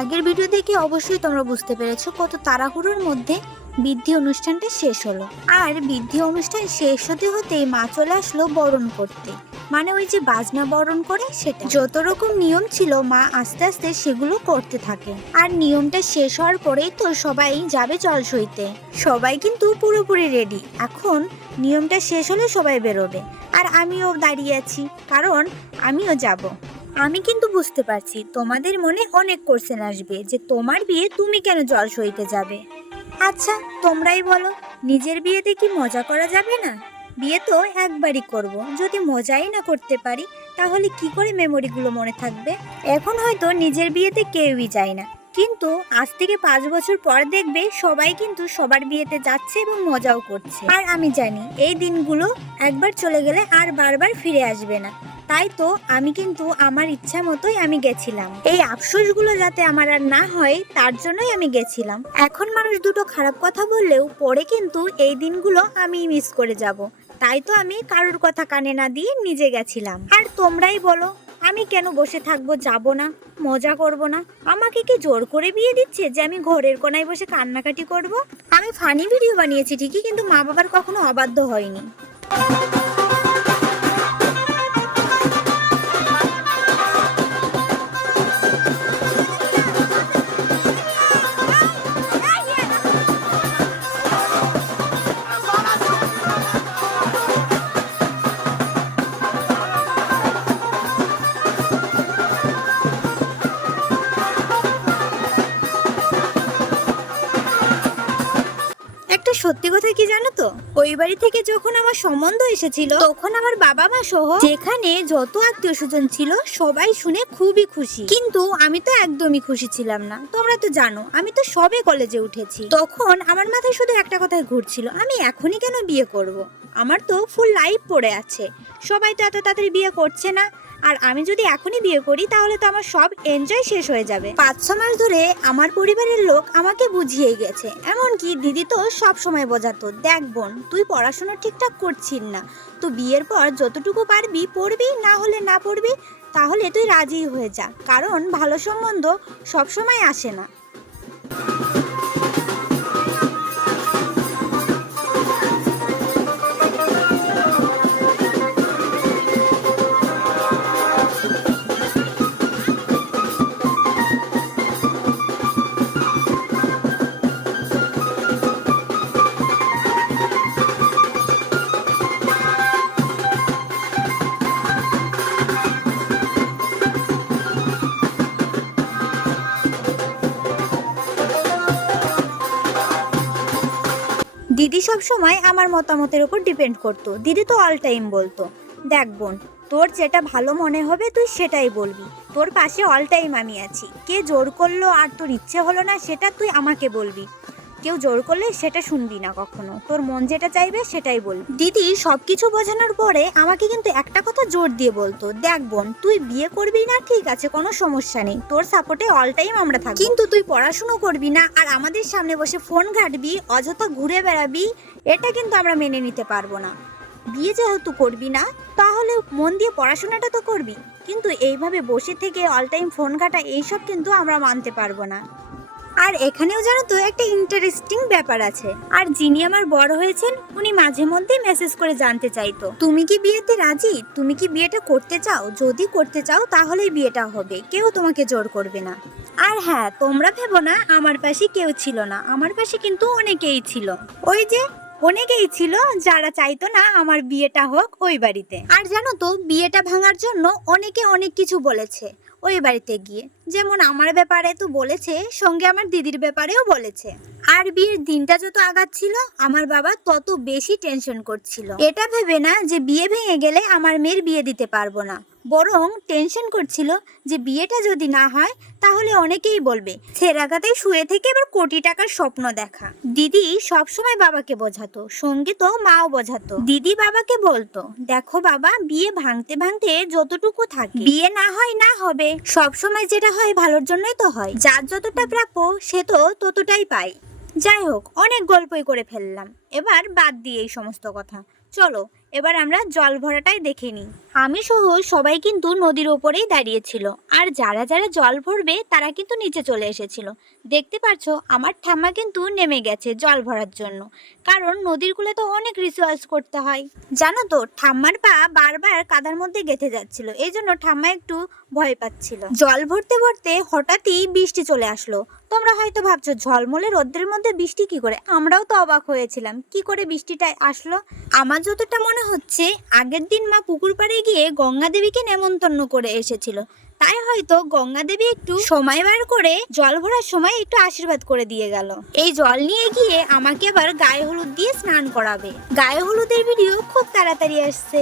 আগের ভিডিও দেখে অবশ্যই তোমরা বুঝতে পেরেছো কত তাড়াহুড়োর মধ্যে বৃদ্ধি অনুষ্ঠানটা শেষ হলো। আর বৃদ্ধি অনুষ্ঠান শেষ হতে হতেই মা চলে আসলো বরণ করতে, মানে ওই যে বাজনা বরণ করে সেটা। যত রকম নিয়ম ছিল মা আস্তে আস্তে সেগুলো করতে থাকে। আর নিয়মটা শেষ হওয়ার পরেই তো সবাই যাবে জল সইতে। সবাই কিন্তু পুরোপুরি রেডি। এখন নিয়মটা শেষ হলে সবাই বেরোবে, আর আমিও দাঁড়িয়ে আছি, কারণ আমিও যাব। আমি কিন্তু বুঝতে পারছি তোমাদের মনে অনেক কোশ্চেন আসবে যে তোমার বিয়ে তুমি কেন জল সইতে যাবে। আচ্ছা তোমরাই বলো, নিজের বিয়েতে কি মজা করা যাবে না? বিয়ে তো একবারই করব, যদি মজাই না করতে পারি তাহলে কি করে মেমোরিগুলো মনে থাকবে? এখন হয়তো নিজের বিয়েতে কেউই যায় না, কিন্তু আজ থেকে 5 বছর পর দেখবে সবাই কিন্তু সবার বিয়েতে যাচ্ছে এবং মজাও করছে। আর আমি জানি এই দিনগুলো একবার চলে গেলে আর বারবার ফিরে আসবে না। তাই তো আমি কিন্তু আমার ইচ্ছা মতোই আমি গেছিলাম। এই আফসোসগুলো যাতে আমার আর না হয় তার জন্যই আমি গেছিলাম। এখন মানুষ দুটো খারাপ কথা বললেও পরে কিন্তু এই দিনগুলো আমি মিস করে যাব। তাই তো আমি কারোর কথা কানে না দিয়ে নিজে গেছিলাম। আর তোমরাই বলো, আমি কেন বসে থাকবো, যাব না, মজা করব না? আমাকে কি জোর করে বিয়ে দিচ্ছে যে আমি ঘরের কোনায় বসে কান্নাকাটি করব? আমি ফানি ভিডিও বানিয়েছি ঠিকই, কিন্তু মা বাবার কখনো অবাধ্য হয়নি। একটা সত্যি কথা কি জানো তো, ওই বাড়ি থেকে যখন আমার সম্বন্ধ এসেছিল তখন আমার বাবা মা সহ যেখানে যত আত্মীয় স্বজন ছিল সবাই শুনে খুবই খুশি, কিন্তু আমি তো একদমই খুশি ছিলাম না। তোমরা তো জানো আমি তো সবে কলেজে উঠেছি। তখন আমার মাথায় শুধু একটা কথাই ঘুরছিল, আমি এখনই কেন বিয়ে করব? আমার তো ফুল লাইফ পড়ে আছে, সবাই তো এত তাড়াতাড়ি বিয়ে করছে না। আর আমি যদি এখনই বিয়ে করি তাহলে তো আমার সব এনজয় শেষ হয়ে যাবে। 5-6 মাস ধরে আমার পরিবারের লোক আমাকে বুঝিয়ে গেছে, এমনকি দিদি তো সব সময় বোঝাতো, দেখ বোন তুই পড়াশোনা ঠিকঠাক করছিস না, তো বিয়ের পর যতটুকু পারবি পড়বি, না হলে না পড়বি, তাহলে তুই রাজি হয়ে যা, কারণ ভালো সম্বন্ধ সব সময় আসে না। দিদি সব সময় আমার মতামতের উপর ডিপেন্ড করতো। দিদি তো অল টাইম বলতো, দেখ বোন তোর যেটা ভালো মনে হবে তুই সেটাই বলবি, তোর পাশে অল টাইম আমি আছি। কে জোর করলো আর তোর ইচ্ছে হলো না সেটা তুই আমাকে বলবি, কেউ জোর করলে সেটা শুনবি না কখনো, তোর মন যেটা চাইবে সেটাই বলবি। দিদি সবকিছু বোঝানোর পরে আমাকে কিন্তু একটা কথা জোর দিয়ে বলতো, দেখ বোন তুই বিয়ে করবি না ঠিক আছে, কোনো সমস্যা নেই, তোর সাপোর্টে অল টাইম আমরা থাকবো, কিন্তু তুই পড়াশুনো করবি না আর আমাদের সামনে বসে ফোন ঘাঁটবি, অযথা ঘুরে বেড়াবি, এটা কিন্তু আমরা মেনে নিতে পারবো না। বিয়ে যেহেতু করবি না তাহলে মন দিয়ে পড়াশোনাটা তো করবি, কিন্তু এইভাবে বসে থেকে অল টাইম ফোন ঘাঁটা এইসব কিন্তু আমরা মানতে পারবো না। আর এখানেও জানো তো একটা ইন্টারেস্টিং ব্যাপার আছে, আর যিনি আমার বড় হয়েছেন উনি মাঝে মধ্যেই মেসেজ করে জানতে চাইতো, তুমি কি বিয়েতে রাজি, তুমি কি বিয়েটা করতে চাও, যদি করতে চাও তাহলেই বিয়েটা হবে, কেউ তোমাকে জোর করবে না। আর হ্যাঁ তোমরা ভেবো না আমার পাশে কেউ ছিল না, আমার পাশে কিন্তু অনেকেই ছিল, ওই যে অনেকেই ছিল যারা চাইতো না আমার বিয়েটা হোক ওই বাড়িতে। আর জানো তো বিয়েটা ভাঙার জন্য অনেকে অনেক কিছু বলেছে ওই বাড়িতে গিয়ে, যেমন আমার ব্যাপারে তো বলেছে, সঙ্গে আমার দিদির ব্যাপারেও বলেছে। আর বিয়ের দিনটা যত আগাচ্ছিল আমার বাবা তত বেশি টেনশন করছিল, এটা ভেবে না যে বিয়ে ভেঙে গেলে আমার মেয়ের বিয়ে দিতে পারবো না, বরং টেনশন করছিল যে বিয়েটা যদি না হয় তাহলে অনেকেই বলবে ছেঁড়াগাতে শুয়ে থেকে এবার কোটি টাকার স্বপ্ন দেখা। দিদি সবসময় বাবাকে বোঝাতো, সঙ্গে তো মাও বোঝাতো। দিদি বাবাকে বলতো, দেখো বাবা বিয়ে ভাঙতে ভাঙতে যতটুকু থাকে, বিয়ে না হয় না হবে, সবসময় যেটা হয় ভালোর জন্যই তো হয়, যার যতটা প্রাপ্য সে তো ততটাই পায়। যাই হোক অনেক গল্পই করে ফেললাম, এবার বাদ দিয়ে এই সমস্ত কথা, চলো এবার আমরা জল ভরাটাই দেখে নিই। আমি সহ সবাই কিন্তু নদীর ওপরেই দাঁড়িয়েছিল, আর যারা যারা জল ভরবে তারা কিন্তু নিচে চলে এসেছিল। দেখতে পাচ্ছো আমার ঠাম্মা কিন্তু নেমে গেছে জল ভরার জন্য, কারণ নদীর কূলে তো অনেক রিচুয়ালস করতে হয়। জানো তো, ঠাম্মার পা বারবার কাদার মধ্যে গেঁথে যাচ্ছিল, এই জন্য ঠাম্মা একটু ভয় পাচ্ছিল। জল ভরতে ভরতে হঠাৎই বৃষ্টি চলে আসলো। তোমরা হয়তো ভাবছো ঝলমলে রোদ্রের মধ্যে বৃষ্টি কি করে, আমরাও তো অবাক হয়েছিলাম কি করে বৃষ্টিটা আসলো। আমার যতটা মনে হচ্ছে আগের দিন মা পুকুর পাড়ে গিয়ে গঙ্গা দেবীকে নেমন্তন্ন করে এসেছিল, তাই হয়তো গঙ্গা দেবী একটু সময় বার করে জল ভরার সময় একটু আশীর্বাদ করে দিয়ে গেল। এই জল নিয়ে গিয়ে আমাকে আবার গায়ে হলুদ দিয়ে স্নান করাবে। গায়ে হলুদের ভিডিও খুব তাড়াতাড়ি আসছে।